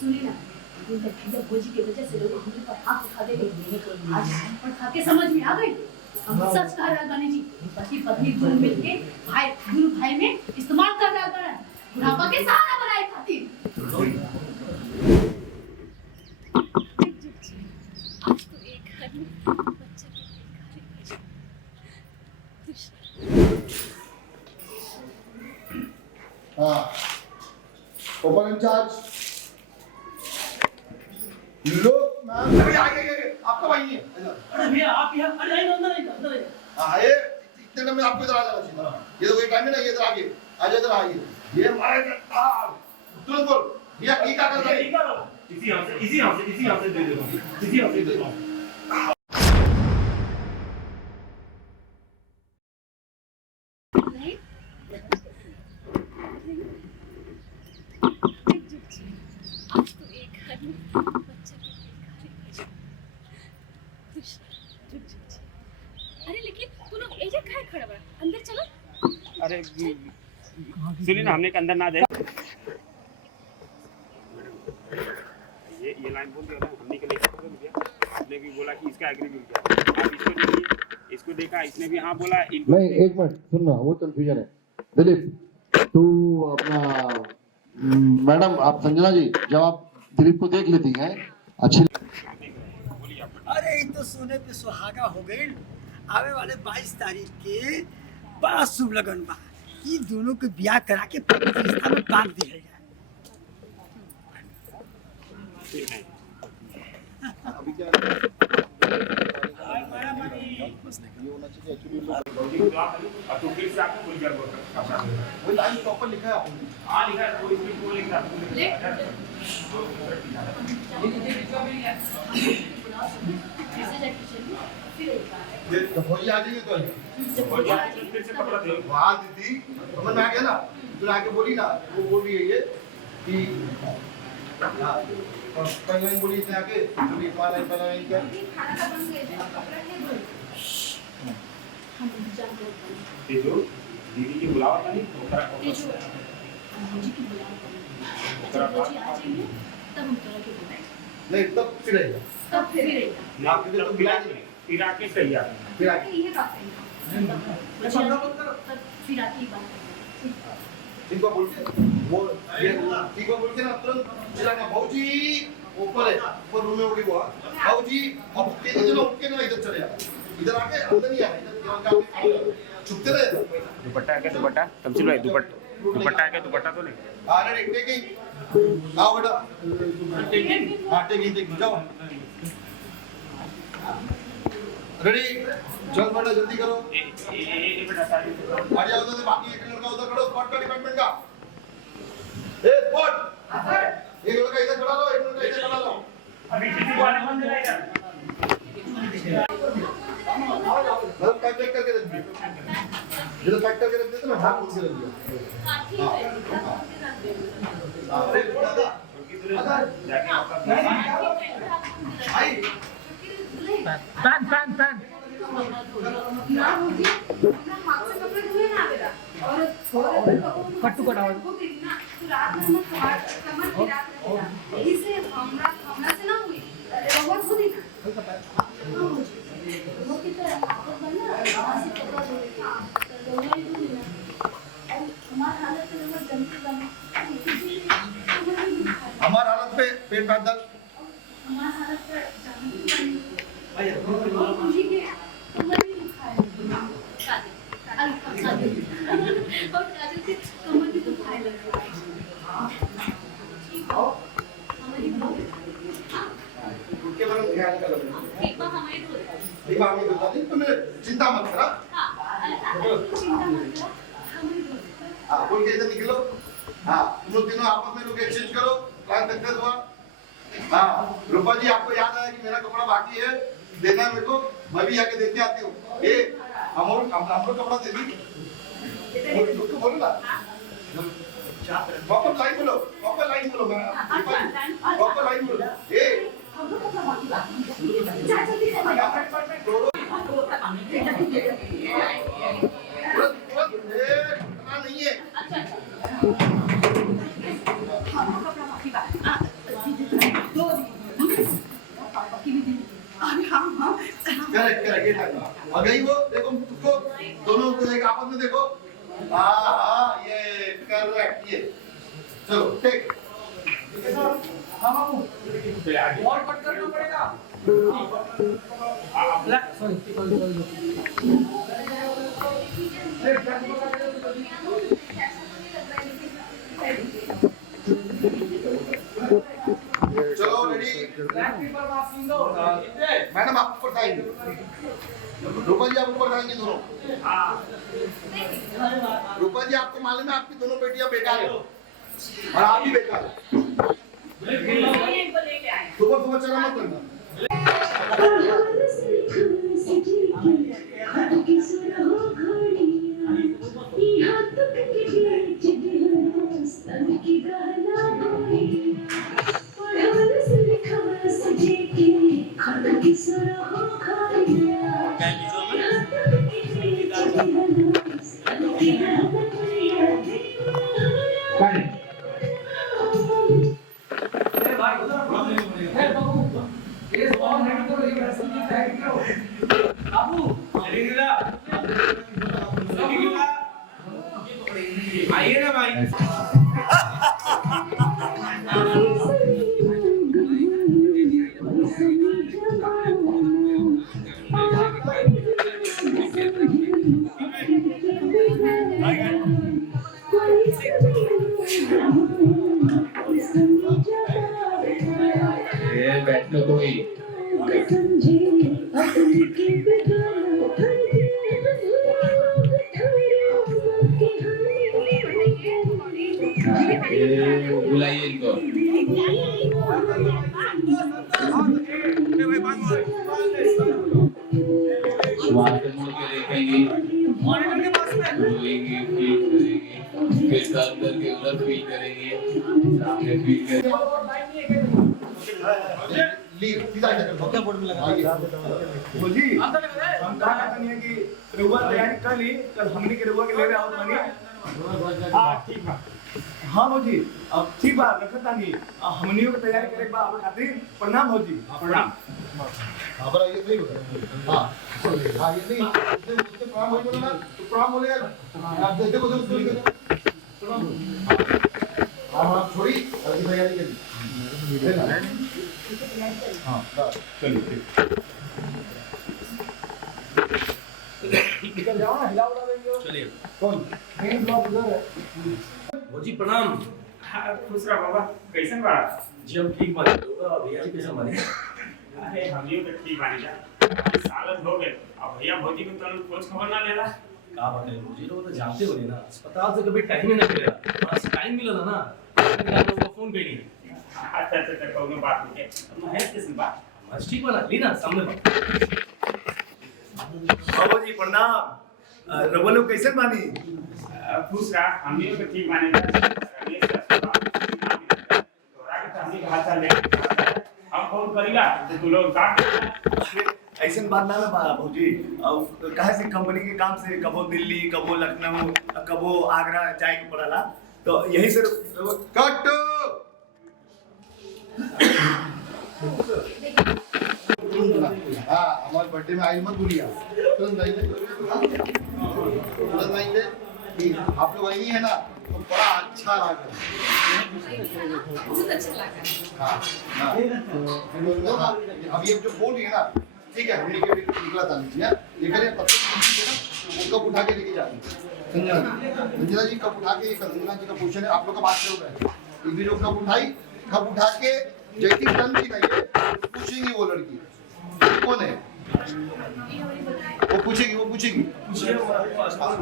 सुनिए ना, दिन तक भैया भोजी की वजह से लोग हमें पर हाथ उठा दे गए। आज पर खा के समझ में आ गई। हम सच कह रहा गानी जी, पति पत्नी दोनों मिलके दोनों भाई में इस्तेमाल कर रहा है बुढ़ापा के सहारा बनाए खातिर। हाँ, ओपन इंचार्ज लोग मैम अभी आगे आपका भाई नहीं है। अरे भैया आप यहाँ अरे आइए अंदर आइए। हाँ ये इतने टाइम में आपको इधर आ जाना चाहिए। ये तो कोई टाइम है ना, ये इधर आगे आज इधर आइए। ये हमारे तुरंत बोल भैया की क्या कर रहा है? इसी यहाँ से दे दे रहा हूँ। इसी यहाँ से दे रहा हूँ। अरे लेकिन तू लोग एजे काहे खड़ा बा? अंदर चलो। अरे सुनिए ना, हमने अंदर ना दे ये लाइन बोल दिया ना, हमने के लिए आपने भी बोला कि इसका एग्री मिल गया। आप इसको देखिए, इसको देखा, इसने भी हाँ बोला। नहीं एक मिनट सुनना, वो कंफ्यूजन है। दिलीप तू अपना मैडम आप संजना जी जब आप दिलीप को देख लेती हैं अच्छी। अरे ये तो सोने पे सुहागा हो गई। आवे वाले 22 तारीख के बड़ा शुभ लगन बा। ये दोनों के ब्याह करा के पवित्र रिश्ता में बांध दिया जाए। अभी क्या वो लाइन प्रॉपर लिखा है आपने? हाँ लिखा है, वो इसमें वो लिखा तो भैया आ जाएंगे तो फिर से कपड़ा दे। वहाँ दीदी समझ में आ गया ना, जो आके बोली ना वो बोल रही है ये कि कहीं बोली इसने आके बोली पहला क्या तेजो दीदी की बुलावा था नहीं ओकरा भोजी की बुलावा जब भोजी आ जाएंगे तब हम तोरा के बुलाएंगे। नहीं तब फिर रहेगा, तब फिर रहेगा। ना फिर तो फिर आके सही आ फिर आके ये बात है। तब फिर आके बात करेंगे। ठीक है बोलते वो ये ठीक है बोल के ना तुरंत चिल्लाना भौजी ऊपर है, ऊपर रूम में उड़ी हुआ भौजी अब के चलो उठ के ना इधर चले आ, इधर आके अंदर नहीं आ, इधर छुपते रहे। दुपट्टा है क्या? दुपट्टा तमसील भाई, दुपट्टा है क्या? दुपट्टा तो नहीं। अरे टेकिंग आओ बेटा टेकिंग जाओ रेडी चल बेटा जल्दी करो। ए बेटा सारी आ जाओ उधर से, बाकी एक लड़का उधर खड़ो स्पॉट का डिपार्टमेंट का। ए स्पॉट एक लड़का इधर खड़ा लो, एक लड़का इधर खड़ा लो। अभी किसी को आने बंद रहेगा। मतलब पैक करके रख दिया, जिधर पैक करके रख देते ना ढाक के रख दिया। पैन कट्टू कटा हमार हालत पे पेट में दर्द चिंता मत करा। हाँ बोल के इधर निकलो। हाँ तुम लोग तीनों आपस में लोग एक्सचेंज करो, क्लास सक्सेस हुआ। हाँ रूपा जी आपको याद आया कि मेरा कपड़ा बाकी है देना है मेरे को, मैं भी आके देख के आती हूँ। ये हम लोग कपड़ा दे दी बोलो ना, प्रॉपर लाइन बोलो, प्रॉपर लाइन बोलो, प्रॉपर लाइन बोलो। ए नहीं है करेक्ट करेक्ट ये टाइम आ गई वो देखो उसको दोनों को एक आपस में देखो हाँ ये करेक्ट ये चलो टेक हाँ बाबू और कट करना पड़ेगा चलो रेडी मैडम आप ऊपर जाएंगे रूपा जी आप ऊपर जाएंगे दोनों रूपा जी आपको मालूम है आपकी दोनों बेटियां बेकार है और आप भी बेकार है सुबह सुबह चला मत करना आइए ना भाई बैठ लो कोई बुलाइए इनको वहाँ से मुड़ के देखेंगी रोएंगी फील करेंगी फिर सर करके उधर फील करेंगी सामने फील करेंगी लीव सीधा क्या बोर्ड में लगा जी हम कहा नहीं है कि रुआ तैयारी कर ली कल हमने के रुआ के ले रहे आओ पानी हाँ ठीक है हाँ भौजी अब ठीक बात रखता नहीं हमनियों की तैयारी करे बा आप खातिर प्रणाम भौजी प्रणाम हाँ बड़ा ये सही होगा हाँ हाँ ये नहीं उससे प्रणाम हो ना तो प्रणाम बोलेगा आप देखो तो उसको हाँ छोड़ी अभी तैयारी करी हाँ चलिए निकल जाओ ना हिला उड़ा देंगे चलिए कौन मेन ब्लॉक उधर है भौजी प्रणाम खुश रहो बाबा कैसन बड़ा जी हम ठीक बात होगा भैया जी कैसे माने अरे हम ही तो ठीक बानी जा सालन हो गए अब भैया भौजी को तो कुछ खबर ना लेला का बात है भौजी लोग तो जानते हो ना अस्पताल से कभी टाइम ही नहीं मिलेगा बस टाइम मिला ना आप लोगों को फोन करी अच्छा कोनो बात नहीं है महेश किसन बात बस ठीक बना ली ना सामने बात भौजी प्रणाम रउआ लोग कैसे बानी खुश रहा हम ही तो ठीक बानी जा रमेश तोरा के हमनी हाल चाल ले हम फोन करीला तो तू लोग काट ऐसा बात ना बा भौजी अब कहे से कंपनी के काम से कबो दिल्ली कबो लखनऊ कबो आगरा जाए के पड़ला तो यही से कट हाँ हमारे बर्थडे में आई मत भूलिए तुरंत आएंगे कि आप लोग आई है ना तो बड़ा अच्छा लगा बहुत अच्छा लगा हाँ हाँ अब ये जो बोल रही है ना ठीक है हमने के निकला था नीचे लेकर ये पत्थर वो कब उठा के लेके जाते संजना जी कब उठा के संजना जी का क्वेश्चन है आप लोग का बात चल रहा है वीडियो कब उठाई कब उठा के जैसी टन की नहीं है पूछेगी वो लड़की कौन है वो पूछेगी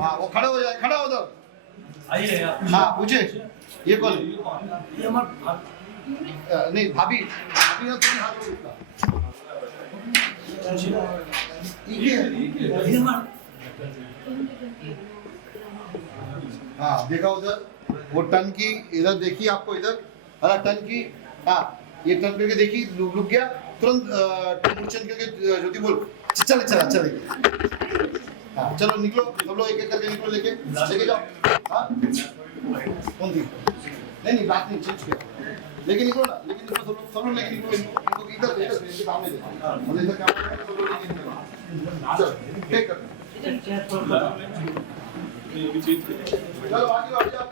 हाँ वो खड़ा हो जाए खड़ा हो उधर आइए हाँ पूछे ये कौन है ये हमारा नहीं भाभी भाभी ना तुम हाथ में उठा ये है हाँ देखा उधर वो टन की इधर देखिए आपको इधर अरे टन की हाँ ये टन करके देखी लुक गया तुरंत टन करके ज्योति बोल चल हाँ चलो निकलो सब लोग एक एक करके निकलो लेके जाओ हाँ कौन थी नहीं बात नहीं चेंज किया लेकिन निकलो ना, लेकिन निकलो सब लोग लेकिन निकलो, इनको इधर इनके सामने देखो, मतलब इधर कैमरा है, सब लोग लेकिन निकलो। चलो टेक कर, चलो आगे बढ़ जाओ।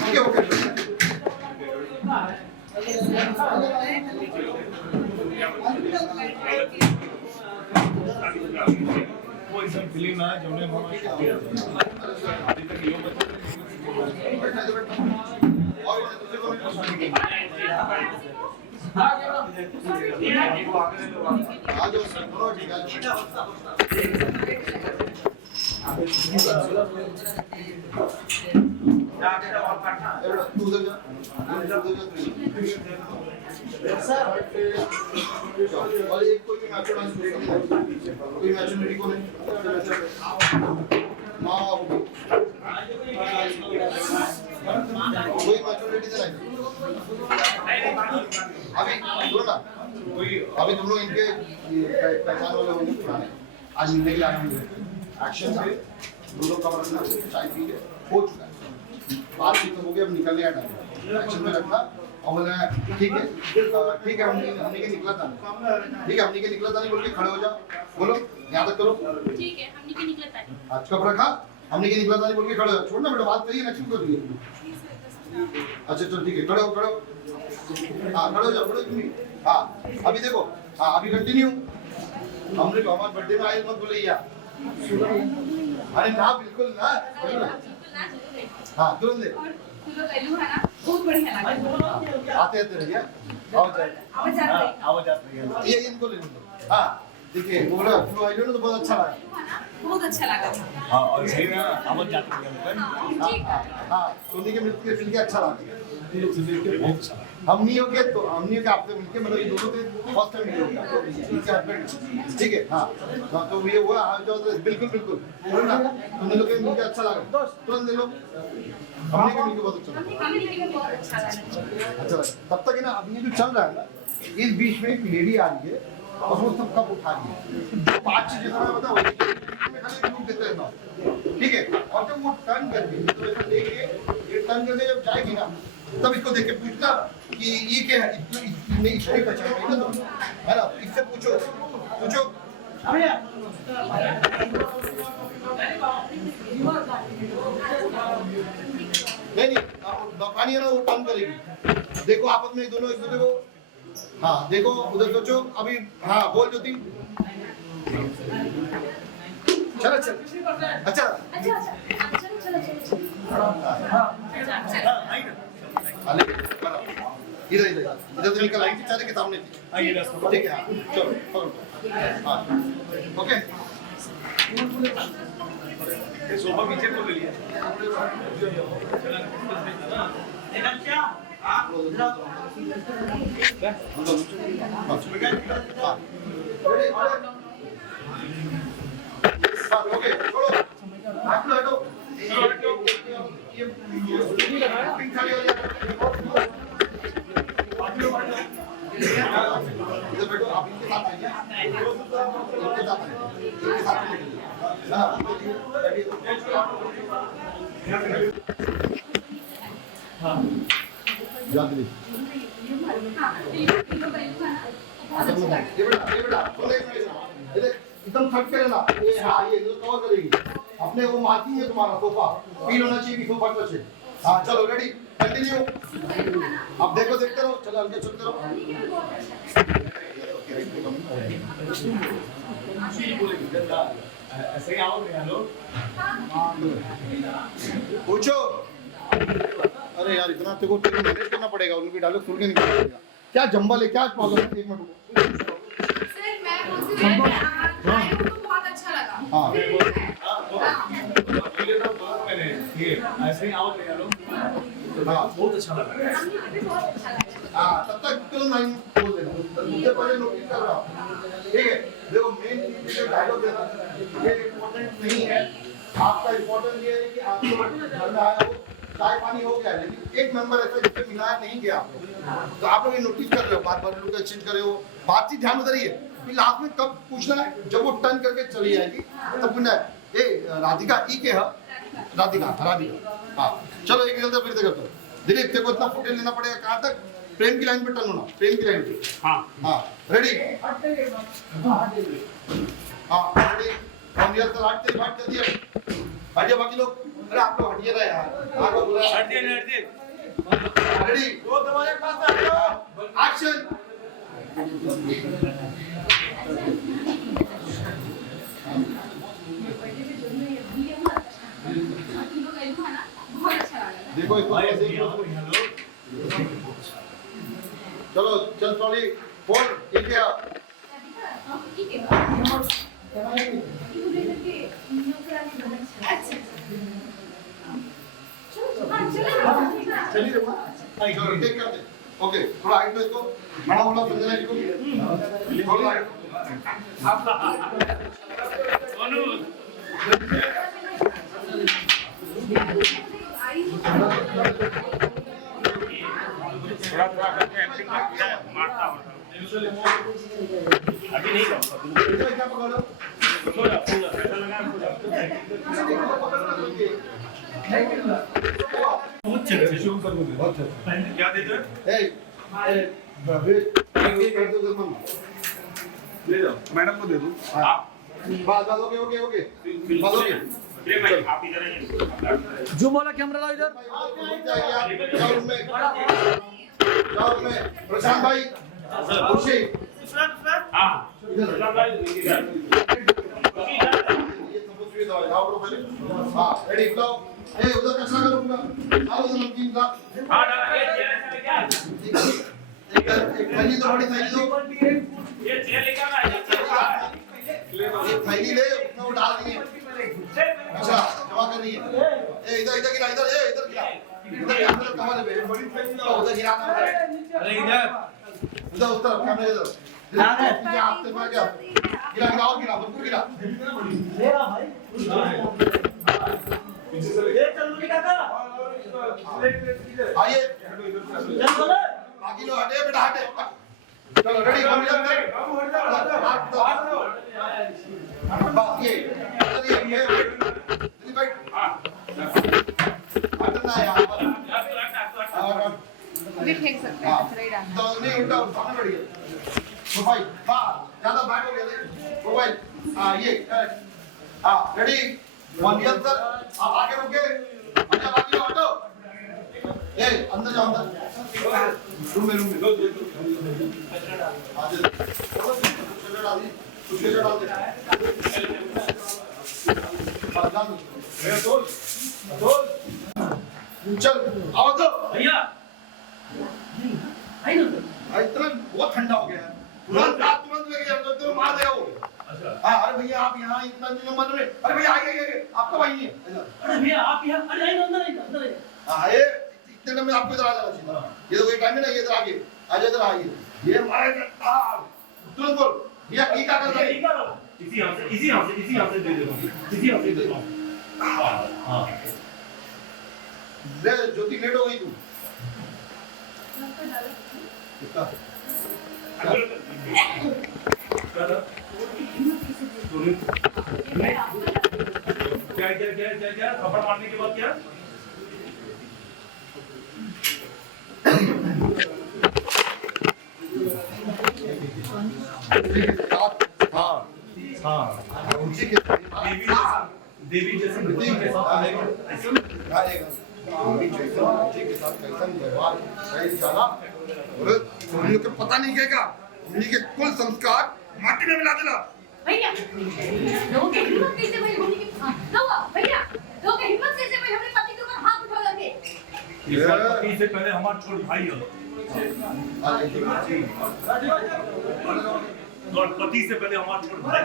ओके ओके वो सब फिल्म है जो ने अभी तक योग बैठना इधर बैठना, और दूसरे को आ जाओ सर, दोनों ठीक है। तू उधर जा, और एक कोई मैचुरिटी को नहीं, कोई मैचुरिटी से नहीं। अभी सुनो ना, अभी तुम लोग इनके पहचान वाले होंगे पुराने, आज मिलने के लिए आए होंगे। एक्शन से दोनों का रखना, चाय पी के हो चुका है, बातचीत तो हो गई, अब निकलने का टाइम है। एक्शन में रखना और बोला ठीक है हमने के निकला था, ठीक है हमने के निकला था नहीं बोल के खड़े हो जाओ, बोलो यहाँ तक करो, ठीक है हमने के निकला था, आज कब रखा हमने के निकला था नहीं बोल के खड़े हो, छोड़ना बेटा बात करिए ना, क्यों कर रही है? अच्छा चलो ठीक है, खड़े हो हाँ खड़े हो जाओ, खड़े तुम भी। हाँ अभी देखो, हाँ अभी कंटिन्यू। हमने तो हमारे बर्थडे में आए मत बोले यार, अरे ना बिल्कुल ना, हाँ तुरंत दे, बहुत बढ़िया लगा, आते आते रहिए, आवाज आती है, ये इनको ले लो। हाँ देखिए बोला फ्लो आई तो बहुत अच्छा लगा, बहुत अच्छा लगा। हाँ और सही ना आवाज जाती है हाँ सोनी के मिलके अच्छा लगा, हम नहीं हो गए तो हम नहीं हो गए आपसे मिलके, मतलब ये दोनों थे फर्स्ट टाइम मिले होगा, ठीक है। हाँ तो ये हुआ बिल्कुल बिल्कुल ना, तुमने लोग मिलके अच्छा लगा, तुरंत ले लो, हमने के मिलके बहुत अच्छा लगा, बहुत अच्छा लगा। अच्छा लगा। तब तक है ना, अब ये जो चल रहा है ना, इस बीच में एक लेडी आ रही है और वो सब कप उठा रही है, 5 चीजें मैं बताऊँ खाली रूप देते रहना, ठीक है। और जब वो टर्न करके तो ऐसा लेके ये टर्न करके जब जाएगी ना, तब इसको देख के पूछना कि ये क्या है, इतनी इतनी पहचान है ना, इससे पूछो नहीं नौकानी है ना, वो टर्न करेगी, देखो आपस में दोनों एक दूसरे को, हाँ देखो उधर सोचो अभी, हाँ बोल ज्योति, चलो अच्छा इधर से निकल आई थी चारे के सामने थी, ठीक है चलो पकड़ो, हाँ ओके सोफा पीछे को ले लिया ओके छोड़ो हटो ये पिंक थाली वाली इधर बैठो, आप इनके साथ आइए, इनके साथ जल्दी एकदम खट करे ना, ये हाँ ये कवर करेगी, अपने वो मार्किंग है तुम्हारा सोफा, फील होना चाहिए कि सोफा टच है। हाँ चलो रेडी कंटिन्यू, अब देखो देखते रहो, चलो आगे चलते रहो। ऐसे ही आओ हेलो पूछो, अरे यार इतना तेरे को मैनेज करना पड़ेगा, उनकी डायलॉग सुन के निकल पड़ेगा, क्या जंबल है, क्या प्रॉब्लम है, एक मिनट सर मैं बोलती हूँ आए हो तो बहुत अच्छा लगा। हाँ ऐसे ही आओ हेलो हाँ बहुत अच्छा लगा। बहुत अच्छा लगा। हाँ तब तक तुम लाइन बोल देना, उससे पहले नोटिस कर रहा हूँ, ठीक है। देखो मेन चीज जो डायलॉग देना ये इम्पोर्टेंट नहीं है, आपका इम्पोर्टेंट ये है कि आप लोग घर में आए हो, चाय पानी हो गया, लेकिन एक मेंबर ऐसा जिससे मिलाया नहीं गया आप लोग, तो आप लोग ये नोटिस कर रहे हो, बार बार लोग एक्सचेंज कर रहे हो, बातचीत ध्यान उधर ही है, फिर लास्ट में कब पूछना है, जब वो टर्न करके चली जाएगी तब पूछना है, ए राधिका ई के है, राधिका हाँ चलो एक जल्दी फिर से करते हो दिलीप तेरे को इतना फुटेज लेना पड़ेगा कहाँ तक प्रेम की लाइन पे टर्न होना प्रेम की लाइन पे हाँ रेडी हाँ रेडी ऑन ईयर तक हटते बात कर दिया हटिए बाकी लोग अरे आपको हटिए ना यार आपको बुला हटिए रेडी दो दरवाजे के पास एक्शन देखो इसको ऐसे ही चलो चल सॉरी फोन ठीक है चलिए चलो टेक कर दे ओके थोड़ा हाइट में इसको बड़ा बड़ा संजना जी को थोड़ा हाइट थोड़ा करके एक्टिंग करके मारता हूँ अभी नहीं जाऊँगा क्या पकड़ो ऐसा लगा क्या देते हैं ए कर दो मम्मा ले जाओ मैडम को दे दो आप बात ओके ओके ओके बात ओके आप इधर आइए जो बोला कैमरा लाओ इधर जाओ में प्रशांत भाई खुशी हाँ इधर हाँ रेडी फ्लो ए उधर कचरा करो पूरा आओ उधर नमकीन का हाँ डाला ये चेयर क्या एक थैली तो बड़ी थैली दो ये चेयर लेकर आना ये चेयर एक थैली ले उसमें वो डाल दिए अच्छा जमा करनी है ए इधर इधर गिरा इधर गिरा इधर कवर पे उधर गिराना अरे इधर उधर उस तरफ कैमरे इधर गिरा आपसे मैं क्या गिरा और गिरा बिल्कुल गिरा मेरा भाई आइए बाकी लोग हटे बेटा हटे चलो रेडी कम बस ये चलिए बैठ हटना है यहाँ पर भी फेंक सकते हैं कचरा ही डालना तो नहीं उल्टा सामने बढ़िए मोबाइल बाहर ज्यादा बैक हो गया मोबाइल हाँ ये हाँ रेडी वन ईयर सर आप आगे रुके अच्छा बाकी लोग हटो ए अंदर जाओ अंदर रूम में आज डाल दी कुछ डाल दे चल आओ तो भैया इतना बहुत ठंडा हो गया है तुरंत लेके जाओ तो मार देगा वो हाँ अरे भैया आप यहाँ इतना दिनों मन में अरे भैया आइए आपका भाई नहीं है अरे भैया आप यहाँ अरे आइए अंदर आइए हाँ ये इतने टाइम में आपको इधर आ जाना चाहिए ये तो कोई टाइम है ना ये इधर आगे आज इधर आइए ये हमारे तुरंत बोल भैया की क्या करता है इसी यहाँ से दे दे दो हाँ ले ज्योति लेट हो गई तू क्या खबर मारने के बाद क्या हाँ हाँ उसी के देवी जैसे मृत्यु के साथ आएगा ऐसे आएगा के साथ कैसा व्यवहार सही चला और उन्हीं को पता नहीं क्या उन्हीं के कुल संस्कार माटी में मिला देना भैया लोगों की हिम्मत कैसे भाई होने की भैया लोगों की हिम्मत कैसे भाई अपने पति के ऊपर हाथ उठा लगे पति से पहले हमारा छोट भाई हो और पति से पहले हमारा छोट भाई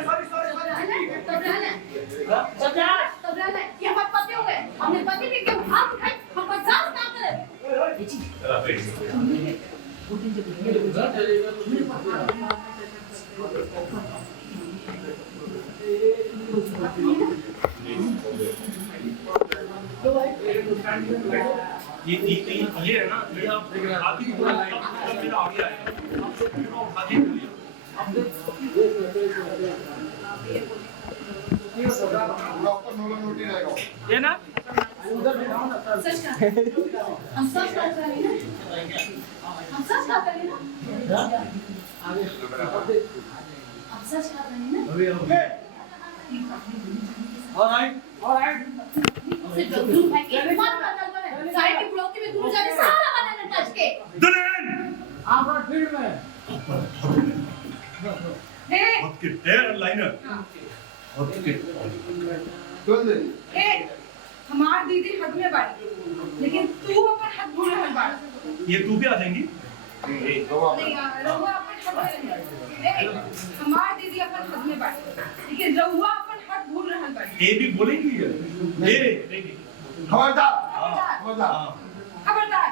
तब रहना ये हमारे पति हो गए हमने पति के क्यों हाथ उठाए हम 50 काम करे ये है ना ये आप आदि पूरा मेरा आ गया है आप आदि डॉक्टर नोला नोटी रहेगा ये ना सच कहा हम सच बात कर रहे हैं हम सच कहा कर रहे हैं ना हम सच कहा कर रहे हैं ना ऑलराइट सिर्फ दूर भाई एक मत बदल सारे के ब्लॉक में दूर जाके सारा बनाना टच के दुल्हन आप फील्ड में ए आपके टेयर लाइनर आपके कौन दे ए हमार दीदी हद में बाड़ी लेकिन तू अपन हद भूल रहल बाड़ ये तू भी आ जाएंगी नहीं रहुआ अपन हद में ए हमार दीदी अपन हद में बाड़ी लेकिन रहुआ अपन हद भूल रहल बाड़ी ये भी बोलेंगी ये खबरदार खबरदार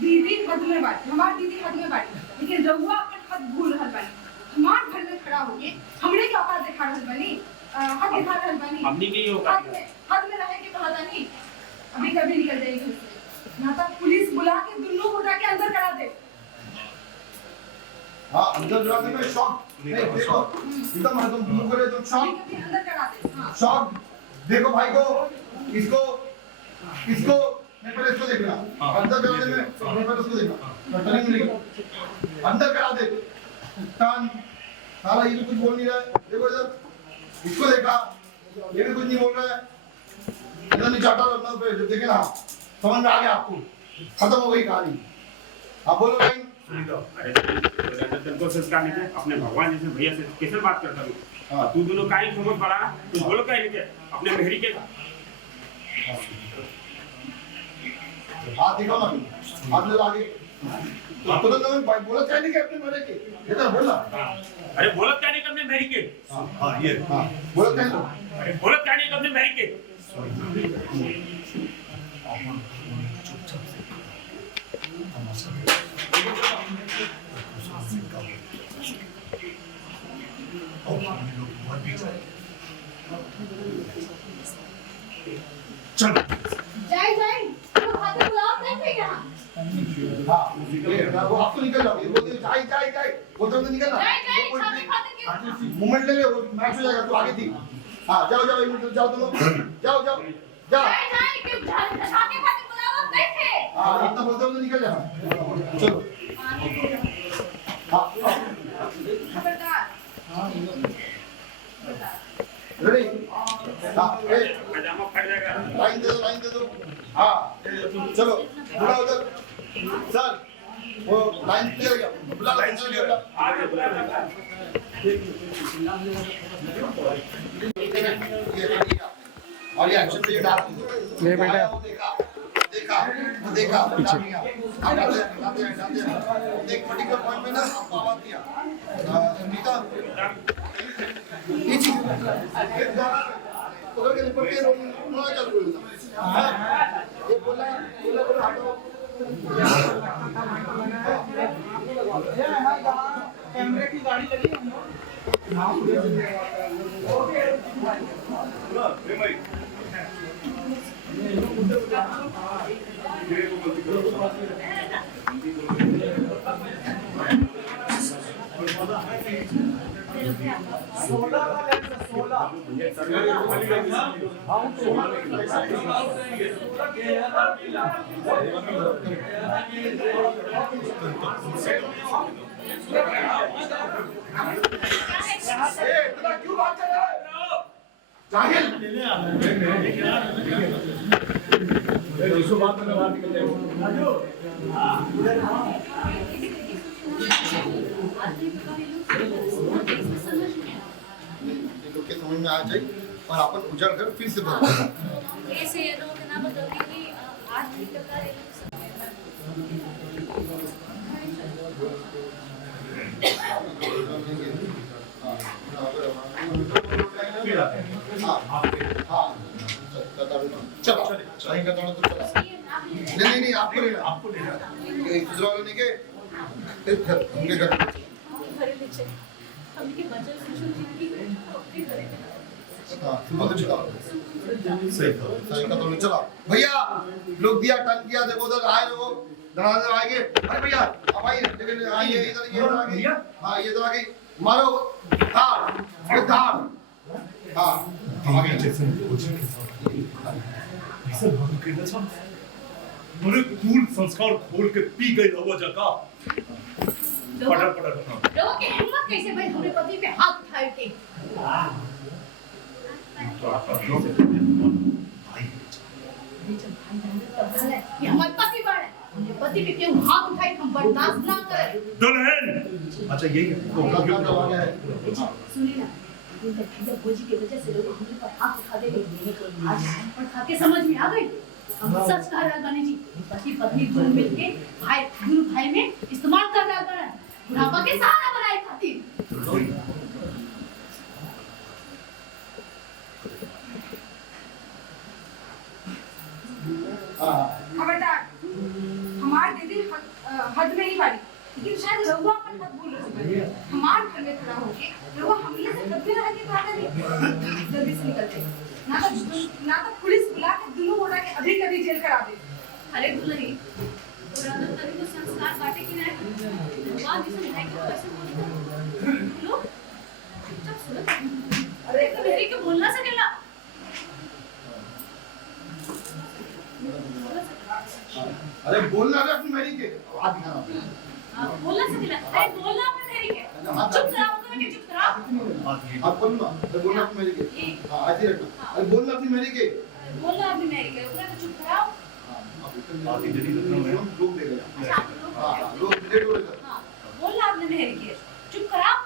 दीदी हद में बाड़ी हमार दीदी हद में बाड़ी लेकिन रहुआ अपन हद भूल रहल बाड़ी हमार घर में खड़ा होके हमरे के औकात दिखा रहल बानी हद दिखा रहल बानी हमनी के ये औकात है। हद में रहे के कहता नहीं अभी कभी निकल जाएगी घर से यहाँ तक पुलिस बुला के दुल्लू को उठा के अंदर करा दे हाँ अंदर जाने में शॉक नहीं देखो एकदम तुम मुंह करे तुम शॉक कभी अंदर करा दे हाँ शॉक देखो भाई को इसको इसको मैं पहले इसको देखना अंदर कराने में मैं पहले उसको देखना टर्निंग मिलेगी अंदर करा दे टर्न साला ये भी कुछ बोल नहीं रहा है देखो इधर इसको देखा ये भी कुछ नहीं बोल रहा है इधर नहीं चाटा लगना पे देखे ना समझ में आ गया आपको खत्म हो गई कहानी आप बोलो भाई अरे तुमको संस्कार नहीं थे अपने भगवान जैसे भैया से कैसे बात करता हूँ हाँ। तू दोनों का ही समझ पड़ा तू बोलो क्या नहीं अपने मेहरी के हाथ दिखाओ ना हाथ ले आगे आप तो भाई बोला क्या नहीं कि अपने मरे के इधर बोला अरे बोलत क्या नहीं अपने मेहरी के हाँ ये हाँ बोला क्या नहीं अरे बोलत क्या नहीं अपने मेहरी के चल जाए जाए तो खाते बुलाओ नहीं थे यहाँ हाँ ये वो आप तो निकल जाओगे वो जाए जाए जाए वो तो निकल ना जाए जाए खाते खाते के मूवमेंट ले ले वो मैच हो जाएगा तू आगे थी हाँ जाओ जाओ एक मिनट जाओ तुम लोग जाओ जाओ जाओ जाए जाए कि खाते खाते बुलाओ नहीं थे हाँ इतना बोलते हो तो निकल जाना चलो हाँ खबरदार रेडी हाँ ए पजामा फट जाएगा लाइन दे दो हाँ चलो बुला उधर सर वो लाइन क्लियर गया बुला लाइन क्लियर गया आगे बुला और ये एक्शन पे डाल ले बेटा देखा देखा पीछे एक पर्टिकुलर पॉइंट में ना आपको आवाज दिया नीता पीछे उधर के निपट के रोना चालू कर ये बोला हटो कैमरे की गाड़ी लगी है इतना क्यों बात कर रहा है जाहिल समझ में आ जाए और अपन उजड़ कर फिर से बदल ऐसे ये लोग ना बदलती आज भी टका चलो सही का दोनों तो चला नहीं आपको लेना एक दूसरा वाला नहीं के उनके घर सही का दोनों चला भैया लोग दिया टन किया देखो उधर आए लोग दरवाजे आएंगे अरे भैया अब आइए लेकिन आइए इधर ये आगे हाँ ये इधर आगे मारो हाँ धार हाँ आगे कैसे भान के ना सब बड़े कूल संस्कार खोल के पी गई हवा जगह पटर पटर लोगों की हिम्मत कैसे भाई हमारे पति पे हाथ उठाए थे तो आप लोग भाई ये हमारे पति पर है हमारे पति पे क्यों हाथ उठाए हम बर्दाश्त ना करें दुल्हन अच्छा यही है सुनिए ना इनका भैया भोजी की वजह से लोग हमारे पर हाथ उठा देंगे आज पर खा के समझ में आ गई हम सच कह रहे हैं गानी जी पति पत्नी दोनों मिलके भाई गुरु भाई में इस्तेमाल कर रहा है बुढ़ापा के सहारा बनाए खातिर खबरदार हमार दीदी हद में नहीं पारी लेकिन शायद रहुआ अपन हद भूल रही हमार घर में खड़ा होके रहुआ हमले से हद में रह के भागा नहीं जल्दी से निकलते ना तो पुलिस बुला के दोनों बोला के अभी कभी जेल करा दे अरे दुल्हनी पुराना तरी को संस्कार बाटे की नहीं वाह जिसे नहीं को ऐसे बोलते लो चुप सुनो अरे मेरी के बोलना सकेला अरे बोलना है अपनी मेरी के हाथ दिखाना बोलना सकेला अरे बोलना अपने मेरी के चुप कराओ तो मैं चुप कराओ आप बोलना अरे बोलना अपनी मेरी के हां आज ही रखना अरे बोलना अपनी मेरी के बोलना अपनी मेरी के ऊपर चुप कराओ बात ही जल्दी करना है हम लोग देगा हां लोग लेट हो रहे हां बोलना अपने मेरी के चुप कराओ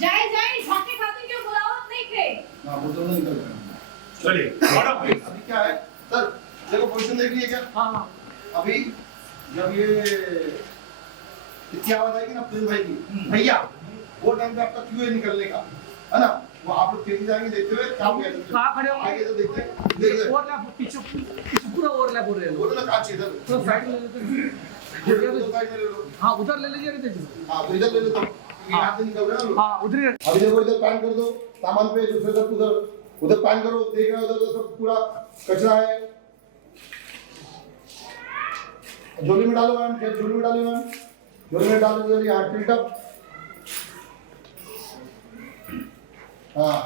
जाए जाए झाके खाते क्यों बुलावत नहीं थे हां वो दोनों निकल गए चलिए अभी क्या है सर देखो पोजीशन देख लीजिए क्या हाँ अभी जब ये क्या बताएगी ना प्रेम भाई की भैया वो टाइम पे आपका क्यों है निकलने का है ना वो आप लोग तेजी जाएंगे देखते हुए क्या हो गया कहाँ खड़े हो? आगे तो देखते देखते ओवरलैप पीछे पूरा ओवरलैप हो रहे हैं बोलो ना कहाँ चाहिए सर तो साइड ले लेते हैं दो साइड में ले लो हाँ उधर ले लीजिए देखिए हाँ तो इधर ले लो तो यहाँ से निकल रहे हैं ना लोग हाँ उधर ही अभी देखो इधर पैन कर दो सामान पे दूसरे तरफ उधर उधर पैन करो देख रहे हो उधर सब पूरा कचरा है झोली में डालो मैम झोली में डालो मैम झोली में डालो जल्दी हाँ टिल्ट अप हाँ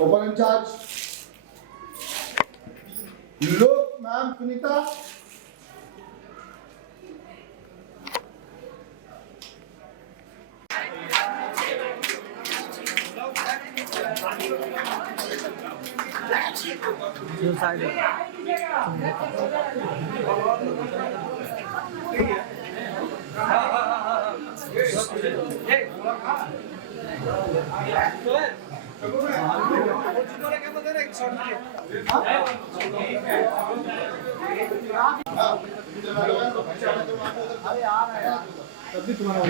open in charge look ma'am Sunita जो साइड है तभी तुम्हारा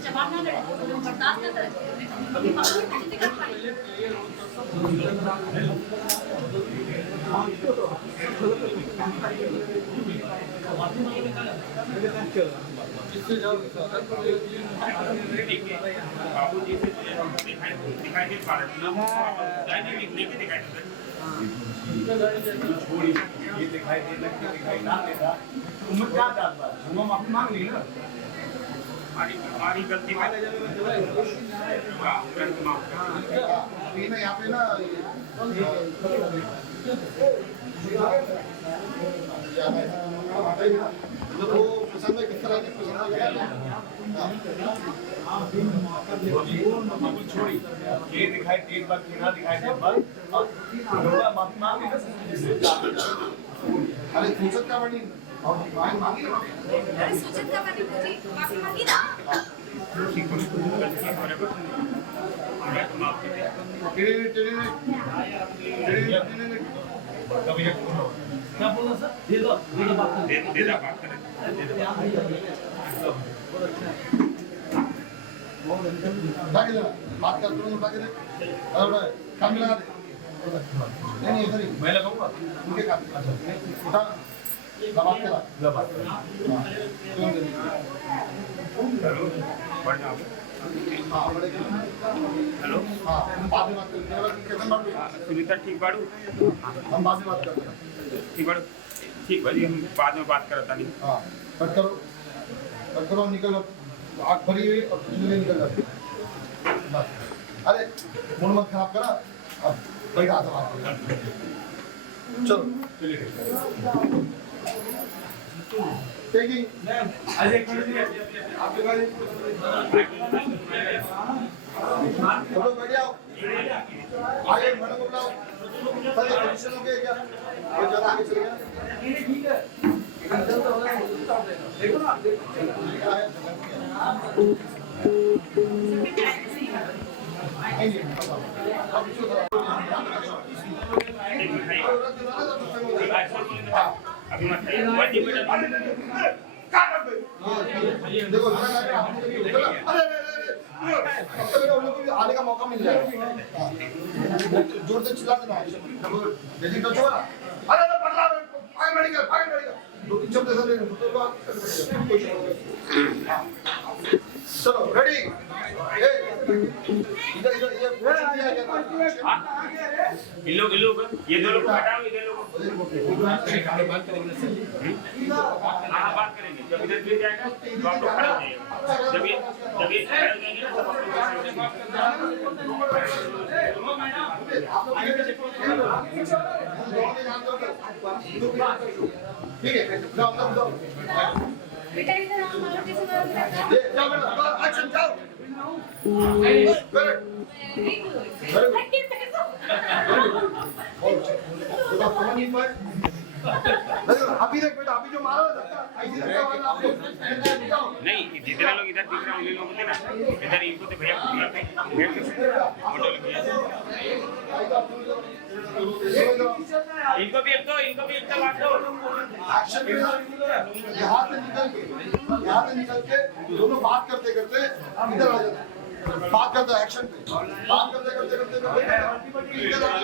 जवाब ना दे बर्दाश्त ना करे कभी बात नहीं कर पाए बाबूजी से दिखाई दे पा रहे लेके दिखाई छोड़ी ये दिखाई देना कि दिखाई ना देता तुम क्या चाहता है हम माफी मांग ली ना हमारी गलती है अभी ना यहाँ पे ना वो पसंद है किस तरह की पसंद है छोड़ी ये दिखाई एक बार कि ना दिखाई दे बस माफी मांग ली ना अरे फुर्सत का बड़ी मांगी ना अरे सोचत का बानी पूछी माफी मांगी ना क्या बोला सर दे दो बात कर दे दो बात करें बाकी ना बात कर तुम बाकी दे और काम लगा दे नहीं इधर ही मैं लगाऊंगा उनके काम अच्छा उठा बात करा हेलो बढ़ जाओ हाँ बड़े हेलो हाँ हम बाद में बात करेंगे कैसे बात सुनीता ठीक बाड़ू हम बाद में बात करते हैं ठीक बाड़ू ठीक भाई हम बाद में बात करता नहीं हाँ कट करो निकलो आग भरी हुई और कुछ नहीं निकल जाती बस अरे मूड मत खराब करा अब बैठा था बात चलो टेकिंग फोटो बैठ जाओ आगे मैडम को बुलाओ सर ये पोजीशन हो गया क्या और ज्यादा आगे चले गया ठीक है देखो ना अभी मत खाइए बेटा देखो अरे उन लोग को भी आने का मौका मिल जाएगा जोर से चिल्ला देना जैसे टच हुआ अरे पकड़ा फाइल मेडिकल दो तीन शब्द ऐसा लेने चलो रेडी इधर इधर ये लोग ये दो लोग को हटाओ इधर लोगों को हाँ बात करेंगे जब इधर गिर जाएगा तो आप लोग खड़े हो जाइएगा जब ये खड़े हो जाएंगे ना तब आप लोग ठीक है जाओ बेटा इधर आओ मारो किसी मारो जाओ बेटा एक्शन जाओ वेरी गुड अभी देख बेटा अभी जो मारा था ऐसे धक्का वाला आप लोग नहीं जितने लोग इधर दिख रहे हैं उन्हीं लोगों को ना इधर इनको तो भैया इनको भी एक तो बात दो एक्शन यहाँ से निकल के दोनों बात करते करते इधर आ जाते बात करते एक्शन पे बात करते इधर आ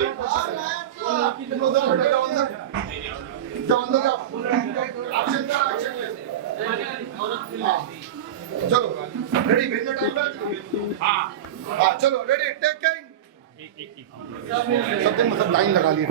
जाओ अंदर जाओ एक्शन का एक्शन चलो रेडी भेजने टाइम पे हाँ हाँ चलो रेडी टेकिंग सब दिन मतलब लाइन लगा ली